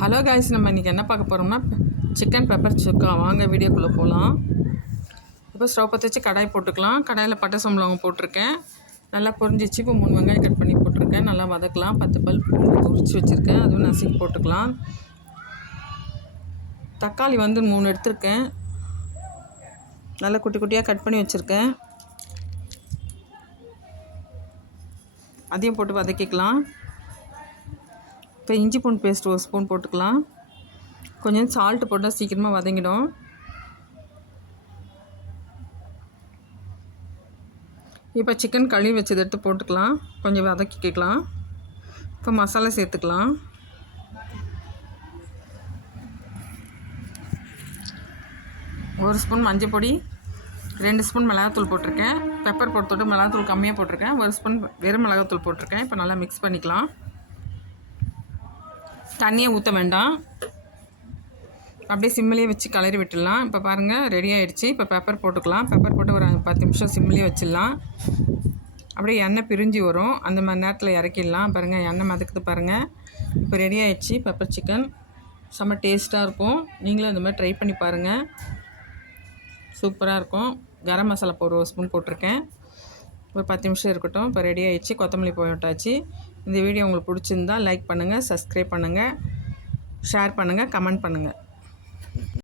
Hello guys, நம்ம இன்றைக்கி என்ன பார்க்க போகிறோம்னா சிக்கன் பெப்பர் சுக்கா. வாங்க வீடியோக்குள்ளே போகலாம். இப்போ ஸ்டவ் பற்ற வச்சு கடாய் போட்டுக்கலாம். கடாயில் பட்டை சம்பளம் போட்டிருக்கேன், நல்லா பொரிஞ்சிச்சு. இப்போ 3 வெங்காயம் கட் பண்ணி போட்டிருக்கேன், நல்லா வதக்கலாம். 10 பல் பூண்டு உரித்து வச்சுருக்கேன், அதுவும் நசுக்கி போட்டுக்கலாம். தக்காளி 3 எடுத்திருக்கேன், நல்லா குட்டி குட்டியாக கட் பண்ணி வச்சுருக்கேன், அதையும் போட்டு வதக்கிக்கலாம். இப்போ இஞ்சி பூண்டு பேஸ்ட் 1 ஸ்பூன் போட்டுக்கலாம். கொஞ்சம் சால்ட்டு போட்டால் சீக்கிரமாக வதங்கிடும். இப்போ சிக்கன் கழுவி வச்சது எடுத்து போட்டுக்கலாம், கொஞ்சம் வதக்கிக்கலாம். இப்போ மசாலா சேர்த்துக்கலாம். ஒரு ஸ்பூன் மஞ்சள் பொடி, 2 ஸ்பூன் மிளகாத்தூள் போட்டிருக்கேன். பெப்பர் போட்டு மிளகாத்தூள் கம்மியாக போட்டிருக்கேன். 1 ஸ்பூன் வெறும் மிளகாத்தூள் போட்டிருக்கேன். இப்போ நல்லா மிக்ஸ் பண்ணிக்கலாம். தண்ணியை ஊற்ற வேண்டாம், அப்படியே சிம்மிலே வச்சு கலரி விட்டுடலாம். இப்போ பாருங்கள், ரெடி ஆகிடுச்சு. இப்போ பெப்பர் போட்டுக்கலாம். பெப்பர் போட்டு ஒரு 10 நிமிஷம் சிம்மிலே வச்சிடலாம். அப்படியே எண்ணெய் பிரிஞ்சு வரும், அந்த மாதிரி நேரத்தில் இறக்கிடலாம். பாருங்கள், எண்ணெய் மதக்குது பாருங்கள். இப்போ ரெடி ஆகிடுச்சு பெப்பர் சிக்கன். செம்ம டேஸ்ட்டாக இருக்கும். நீங்களும் இந்த மாதிரி ட்ரை பண்ணி பாருங்கள், சூப்பராக இருக்கும். கரம் மசாலா பவுடர் 1 ஸ்பூன் போட்டிருக்கேன். ஒரு 10 நிமிஷம் இருக்கட்டும். இப்போ ரெடி ஆகிடுச்சு, கொத்தமல்லி போட்டாச்சு. இந்த வீடியோ உங்களுக்கு பிடிச்சிருந்தால் லைக் பண்ணுங்கள், சப்ஸ்கிரைப் பண்ணுங்கள், ஷேர் பண்ணுங்கள், கமெண்ட் பண்ணுங்கள்.